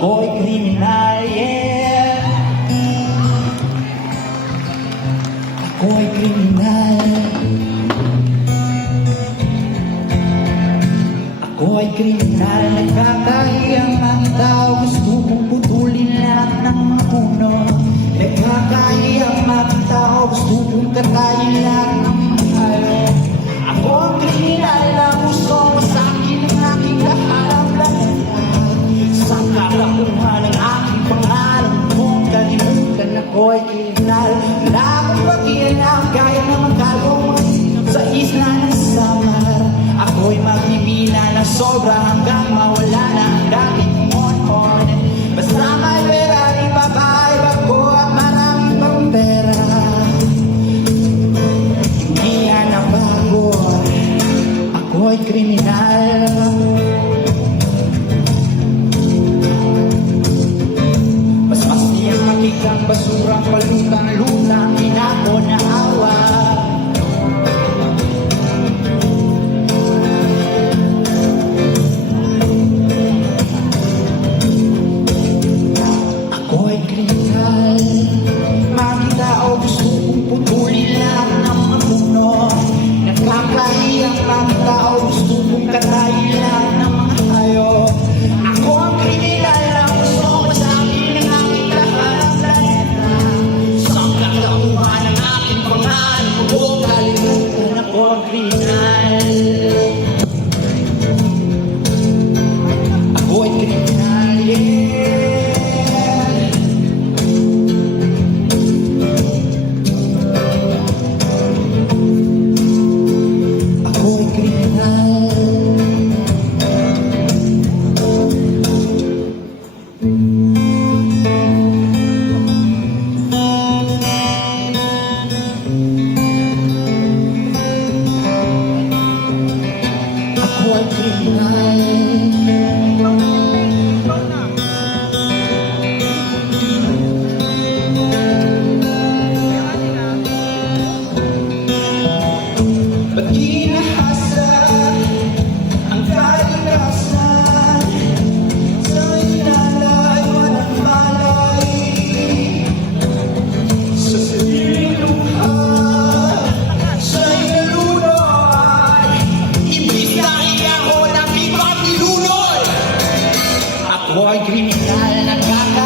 Ako'y kriminal, yeah. Ako'y kriminal. Ako'y kriminal, nagkakahiyang ang tao. Gusto kong putulin lahat ng mga puno. Nagkakahiyang ang tao. Gusto kong katayin lahat ng mga hayop. Ako ang kriminal na gusto mo sa akin ang aking kaharap planeta. Sa kakakuha ng aking pangalan kung kalimutan ako'y kriminal. Wala akong pakialam, kaya na magkalong sa isla ng Samar. Ako'y magbibila ng sobra hanggang mawala na ang dating on-on. Basta may pera, babae, bago at maraming pang pera. Hindi yan ang bago, ako'y kriminal. Mas niyang makikang basurang palutang-lutang inako na awa. Ako'y kriminal. Makita o gusto kong putulin lahat ng mga puno. Nagkakahiyang makita o gusto kong katayin lahat ng mga hayop. Ako ang kriminal na gusto ko sa akin ng aking lahat ng planeta. Sa kakakuha ng aking pangalan kung kalimutan ako ang kriminal. Ako'y kriminal, yeah. Ako'y kriminal. Ako'y kriminal. Ba't ginahasa ang kalikasan? Sa inalay walang malay. Sa sariling luha, sa inalunod. Ibig na iyak ko na biglang nilunod. Ako'y kriminal, nagkakahiyang